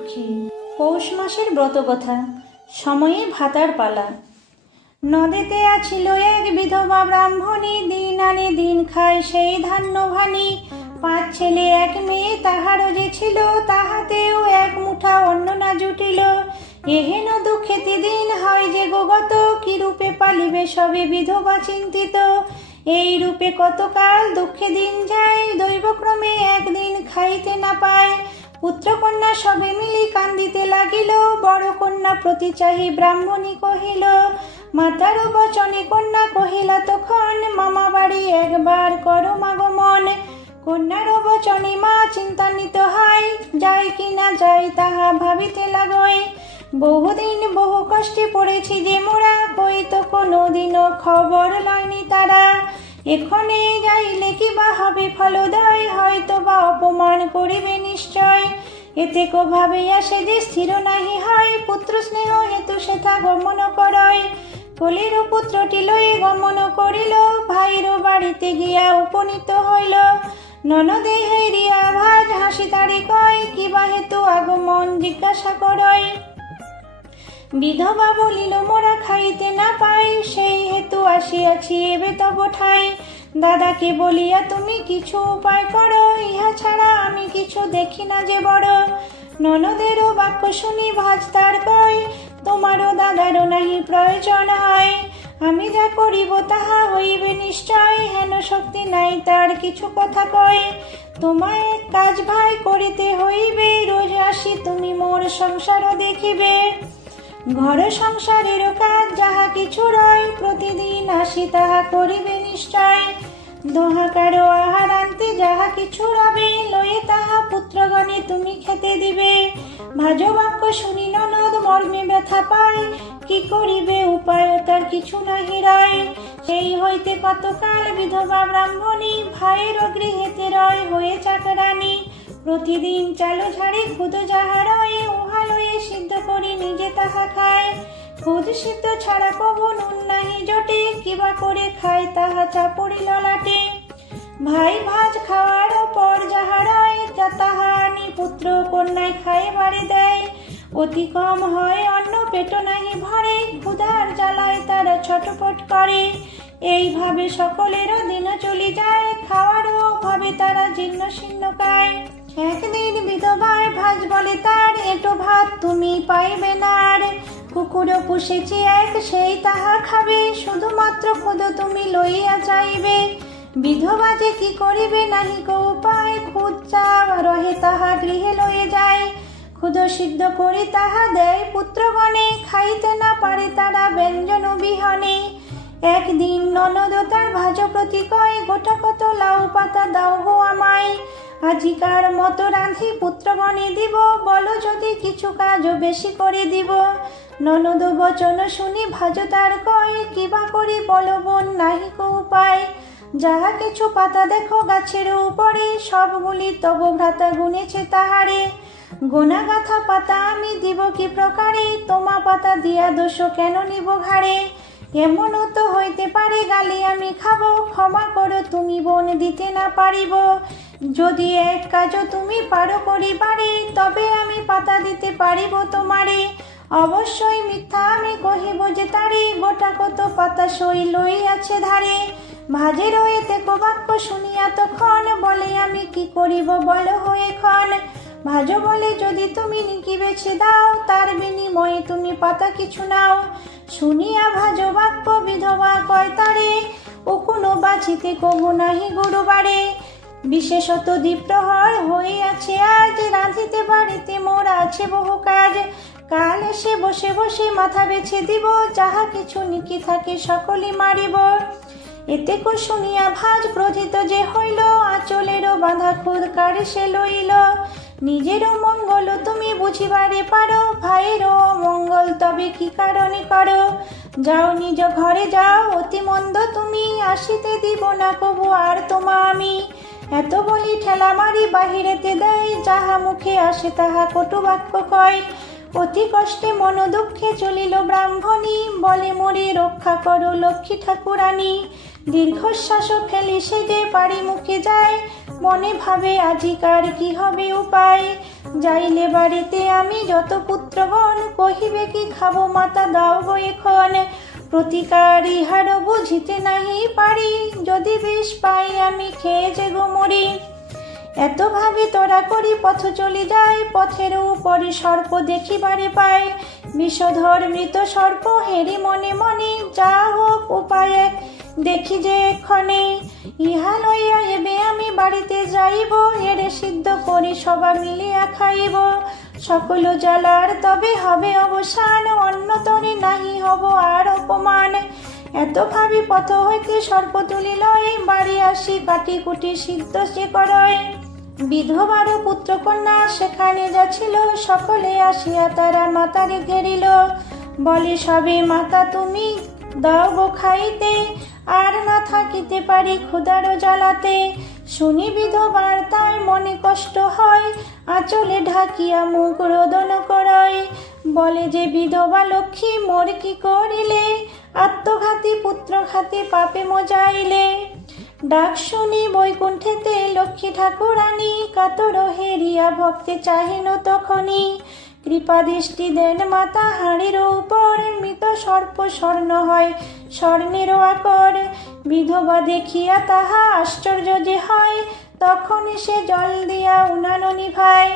লক্ষ্মী। পৌষ মাসের ব্রতকথা। সময়ে ভাতার পালা। নদেতে আছিল এক বিধবা ব্রাহ্মণী, দিন আনে দিন খায় সেই ধান্য ভানি। 5 ছেলে 1 মেয়ে তাহারও যে ছিল, তাহাতেও এক মুঠা অন্ন না জুটিল। এহেন দুঃখেতে দিন হয় যে গত, কি রূপে পালিবে সবে বিধবা চিন্তিত। এই রূপে কতকাল দুঃখে দিন যায়, দৈবক্রমে একদিন খাইতে না পায়। পুত্র কন্যা সবে মিলি কান্দিতে লাগিল, বড় কন্যা প্রতি চাহি ব্রাহ্মণী কহিল। মাতারও বচনে কন্যা কহিলা তখন, মামা বাড়ি একবার করো আগমন। কন্যারও বচনে মা চিন্তান্বিত হয়, যায় কি না যায় তাহা ভাবিতে লাগয়। বহুদিন বহু কষ্টে পড়েছি যে মোরা, কই তো কোনোদিনও খবর লয়নি তারা। এখনে যাইলে কি বা হবে ফলদয়, হয়তো বা অপমান করিবে নিশ্চয়। এতে কো ভাবে আসে যে স্থির নাহি হয়, পুত্র স্নেহ হেতু সেথা গমন করয়। কোলের পুত্রটি লয়ে গমন করিল, ভাইরও বাড়িতে গিয়া উপনীত হইল। ননদে হেরিয়া ভাজ হাসি তারি কয়, কিবা হেতু আগমন জিজ্ঞাসা করয়। বিধবা বলিল মোরা খাইতে না পাই, সেই হেতু আসিয়াছি এবে তব ঠাই। দাদাকে বলিয়া তুমি কিছু উপায় করো, ইহা ছাড়া আমি কিছু দেখি না যে বড়। ননদেরও বাক্য শুনি ভাজ তার কয়, তোমারও দাদারও নাহি প্রয়োজন হয়। আমি যা করিব তাহা হইবে নিশ্চয়, হেন শক্তি নাই তার কিছু কথা কয়। তোমায় এক কাজ ভাই করিতে হইবে, রোজ আসি তুমি মোর সংসারও দেখিবে। ঘর সংসারের কাজ যাহা কিছু রয়, প্রতিদিন আসি তাহা করিবে নিশ্চয়। দোহাকারও আহার আনতে যাহা কিছু রবে, লয়ে তাহা পুত্রগণে তুমি খেতে দিবে। ভাজ বাক্য শুনি ননদ মর্মে ব্যথা পায়, কি করিবে উপায় তার কিছু নাহি রয়। সেই হইতে কতকাল বিধবা ব্রাহ্মণী, ভাইয়েরও গৃহেতে রয় হয়ে চাকরানি। প্রতিদিন চালো ঝাড়ি খুদ যাহা রয়, উহা লয়ে সিদ্ধ করি নিজে তাহা খায়। খুদ সিদ্ধ ছাড়া কবু নুন নাহি জোটে, কিবা করে খায় তাহা চাপড়ি ললাটে। ভাই ভাজ খাওয়ার পর যাহা রয়, যা তাহা আনি পুত্র কন্যায় খায় বাড়ি দেয়। অতি কম হয় অন্ন পেট নাহি ভরে, ক্ষুধার জ্বালায় তারা ছটফট করে। এইভাবে সকলেরও দিন চলি যায়, খাওয়ারও ভাবে তারা জীর্ণ শীর্ণকায়। একদিন বিধবায় ভাজ বলে তার, এটো ভাত তুমি পাইবে না আর। কুকুরও পুষেছি এক, সেই তাহা খাবে, শুধুমাত্র খুদ তুমি লইয়া যাইবে। বিধবা যে কি করিবে নাহি কো উপায়, খুদ চা রহে তাহা গৃহে লয়ে যায়। খুদ সিদ্ধ করি তাহা দেয় পুত্রগণে, খাইতে না পারে তারা ব্যঞ্জন বিহনে। একদিন ননদ তার ভাজ প্রতি কয়, গোটা কত লাউ পাতা দাও গো আমায়। আজিকার মতো রাঁধি পুত্রগণে দিব, বলো যদি কিছু কাজও বেশি করে দিব। ননদ বচন শুনি ভাজ তার কয়, কিবা করি বলো বোন নাহি কো উপায়। যাহা কিছু পাতা দেখো গাছের উপরে, সবগুলি তব ভ্রাতা গুনেছে তাহারে। গোনা গাথা পাতা আমি দিব কি প্রকারে, তোমা পাতা দিয়া দোষ কেন নিব ঘাড়ে। এমনও তো হইতে পারে গালি আমি খাবো, ক্ষমা করো তুমি বোন দিতে না পারিব। যদি এক কাজও তুমি পারো করিবারে, তবে আমি পাতা দিতে পারিব তোমারে। অবশ্যই মিথ্যা আমি কহিব যে তারে, গোটা কত পাতা সই লইয়াছে ধারে। ভাজেরও এতে বাক্য শুনিয়া তখন, বলে আমি কি করিব বলো হয়ে ক্ষণ। ভাজ বলে যদি তুমি নিকি বেছে দাও, তার বিনিময়ে তুমি পাতা কিছু নাও। শুনিয়া ভাজ বাক্য বিধবা কয় তারে, ও কোনো বাঁচিতে কবু নাহি গুরুবারে। বিশেষত দ্বিপ্রহর হইয়াছে আজ, রাঁধিতে বাড়িতে মোর আছে বহু কাজ। কাল এসে বসে বসে মাথা বেছে দিব, যাহা কিছু নিকি থাকে সকলই মারিব। এতে কো শুনিয়া ভাজ ক্রোধিত যে হইল, আঁচলেরও বাঁধা খুদ কারে সে লইল। নিজেরও মঙ্গল তুমি বুঝিবারে পারো, ভাইয়েরও মঙ্গল তবে কি কারণে করো। যাও নিজ ঘরে যাও, অতি মন্দ তুমি, আসিতে দিব না কবু আর তোমা আমি। এত বলি ঠেলা মারি বাহিরেতে দেয়, যাহা মুখে আসে তাহা কটু বাক্য কয়। অতি কষ্টে মন দুঃখে চলিল ব্রাহ্মণী, বলে মোরে রক্ষা করো লক্ষ্মী ঠাকুরানী। দীর্ঘশ্বাসও ফেলি সেজে বাড়ি মুখে যায়, মনে ভাবে আজিকার কি হবে উপায়। যাইলে বাড়িতে আমি যত পুত্রগণ, কহিবে কি খাবো মাতা দাও গো এখন। প্রতিকার ইহারও বুঝিতে নাহি পারি, যদি বিষ পাই আমি খেয়ে যে গো মরি। এত ভাবি তোরা করি পথ চলি যায়, পথের উপরে সর্প দেখিবারে পায়। বিষধর মৃত সর্প হেরি মনে মনে, যা হোক উপায় এক দেখি যে এক্ষণে। ইহা লইয়া এবে আমি বাড়িতে যাইব, এরে সিদ্ধ করি সবা মিলিয়া খাইব। সকল জ্বালার তবে হবে অবসান, অন্যতরে নাহি হব আর অপমান। এত ভাবি পথ হইতে সর্প তুলি লয়, বাড়ি আসি কাটি কুটি সিদ্ধ সে করয়। বিধবার পুত্র কন্যা সেখানে যাচ্ছিল, সকলে আসিয়া তারা মাতারে ঘেরিল। বলে সবে মাতা তুমি দাও গো খাইতে, আর না থাকিতে পারি ক্ষুধার জ্বালাতে। শুনি বিধবার তাই মনে কষ্ট হয়, আঁচলে ঢাকিয়া মুখ রোদন করয়। বলে যে বিধবা লক্ষ্মী মোর কি করিলে, আত্মঘাতী পুত্রঘাতী পাপে মজাইলে। ডাক শুনি বৈকুণ্ঠেতে লক্ষ্মী ঠাকুরানী, কাতর হেরিয়া ভক্তে চাহেন তখনই। কৃপা দৃষ্টি দেন মাতা হাড়ির উপর, মৃত সর্প স্বর্ণ হয় স্বর্ণের আকর। বিধবা দেখিয়া তাহা আশ্চর্য যে হয়, তখন সে জল দিয়া উনান নিভায়।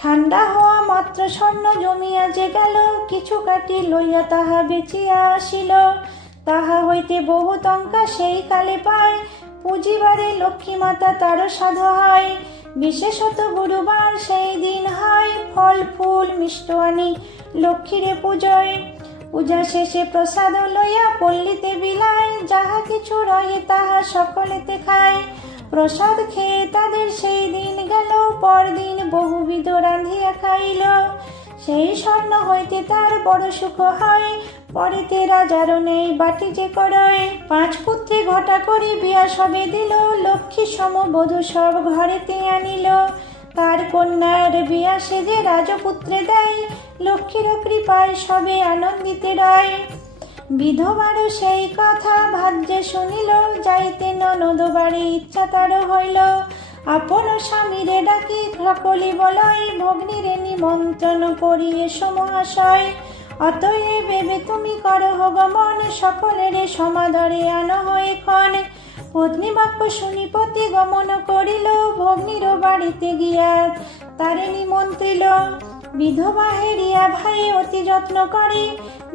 ঠান্ডা হওয়া মাত্র স্বর্ণ জমিয়া যে গেল, কিছু কাটি লইয়া তাহা বেচিয়া আসিল। তাহা হইতে বহু টঙ্কা সেই কালে পায়, পুঁজিবারে লক্ষ্মী মাতা তার সাধু হয়। বিশেষত গুরুবার সেই দিন হয়, ফল ফুল মিষ্ট আনি লক্ষ্মীরে পূজয়। পূজা শেষে প্রসাদ লইয়া পল্লীতে বিলায়, যাহা কিছু রহে তাহা সকলেতে খায়। প্রসাদ খেয়ে তাদের সেই দিন গেল, পরদিন বহুবিধ রাঁধিয়া খাইল। সেই স্বর্ণ হইতে তার বড় সুখ হয়, পরেতে রাজার নেই বাটি যে করয়। 5 পুত্রে ঘটা করি বিয়া সবে দিল, লক্ষ্মী সমবধূ সব ঘরেতে আনিল। তার কন্যার বিয়া সেজে রাজপুত্রে দেয়, লক্ষ্মীর কৃপায় সবে আনন্দিতে রয়। বিধবারও সেই কথা ভাজ্যে শুনিল, যাইতে ননদ বাড়ি ইচ্ছা তার হইল। আপন স্বামীরে ডাকি সকলি বলয়, ভগ্নীরে নিমন্ত্রণ করি এসো মহাশয়। অতএব এবে তুমি করহ গমন, সকলের সমাদরে আনহ এখন। পত্নী বাক্য শুনি পতি গমন করিল, ভগ্নীর বাড়িতে গিয়া তারে নিমন্ত্রিল। বিধবা হেরিয়া ভাই অতি যত্ন করে,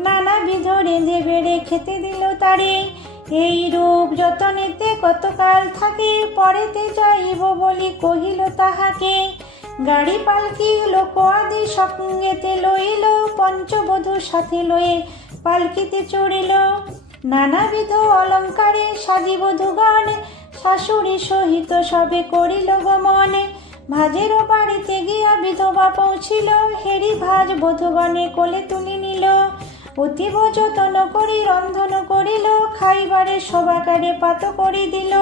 নানাবিধ রেঁধে বেড়ে খেতে দিল তারে। এই রূপ যতনেতে কতকাল থাকে, পরেতে যাইব বলি কহিল তাহাকে। গাড়ি পালকি লোক আদি সঙ্গেতে লইল, পঞ্চবধূ সাথে লয়ে পালকিতে চড়িল। নানাবিধ অলঙ্কারে সাজি বধূগণ, শাশুড়ি সহিত সবে করিল গমন। ভাজের বাড়িতে গিয়া বিধবা পৌঁছিল, হেরি ভাজ বধূগণে কোলে তুলি নিল। অতীব যতন করি রন্ধন করিল, খাইবারে সবাকারে পাত করি দিল।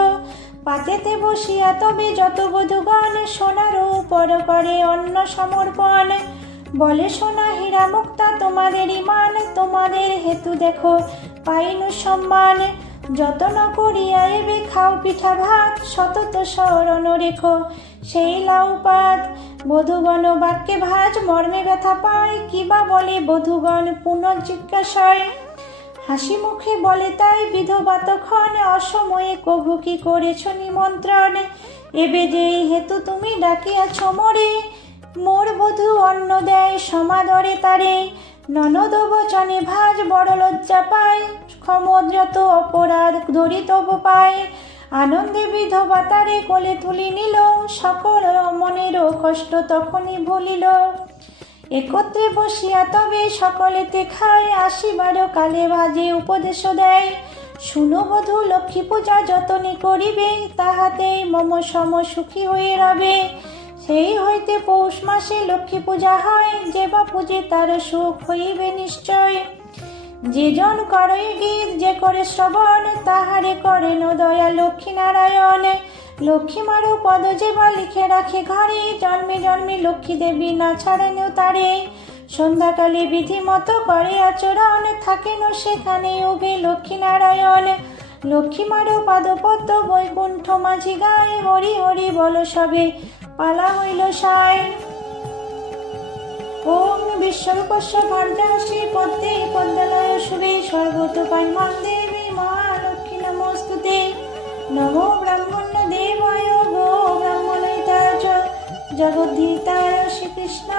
পাতেতে বসিয়া তবে যত বধূগণ, সোনার উপর করে অন্ন সমর্পণ। বলে সোনা হীরা মুক্তা তোমাদেরই মান, তোমাদের হেতু দেখো পাইনু সম্মান। যতন করিয়া এবে খাও পিঠা ভাত, সতত স্মরণ রেখো সেই লাউ পাত। বধূগণ বাক্যে ভাজ মর্মে ব্যথা পায়, কিবা বলে বধূগণ পুনর্জিজ্ঞাসায়। হাসি মুখে বলে তাই বিধবা তখন, অসময়ে কভু কি করেছ নিমন্ত্রণ। এবে যে হেতু তুমি ডাকিয়াছ মোরে, মোর বধূ অন্ন দেয় সমাদরে তারে। ননদ বচনে ভাজ বড় লজ্জা পায়, ক্ষমদ যত অপরাধ ধরি তব পায়। আনন্দে বিধবা তারে কোলে তুলি নিল, সকল মনেরও কষ্ট তখনই ভুলিল। একত্রে বসিয়া তবে সকলেতে খায়, আসিবার কালে ভাজে উপদেশ দেয়। শুনো বধূ লক্ষ্মী পূজা যতনে করিবে, তাহাতেই মম সম সুখী হয়ে রবে। সেই হইতে পৌষ মাসে লক্ষ্মী পূজা হয়, যে বা পূজে তার সুখ হইবে নিশ্চয়। যে জন করে গীত যে করে শ্রবণ, তাহারে করেন দয়া লক্ষ্মী নারায়ণ। লক্ষ্মী মারু পদ যে বা লিখে রাখে ঘরে, জন্মে জন্মে লক্ষ্মী দেবী না ছাড়েন তারে। সন্ধ্যাকালে বিধি মতো করে আচরণ, থাকেন সেখানে উবে লক্ষ্মী নারায়ণ। লক্ষ্মীমারো পাদপদ্ম বৈকুণ্ঠ মাঝি গায়ে হরি হরি বল সবে পালা হইল সায়। ওম বিশ্বরূপস্য ভার্যাসি পদ্মে পদ্মালয় শুভে সর্বতোপাইমাং দেবী মহালক্ষ্মী নমস্তুতে। নমো ব্রাহ্মণ্য দেবায় গো ব্রাহ্মণহিতায় চ জগদ্ধিতায় শ্রীকৃষ্ণ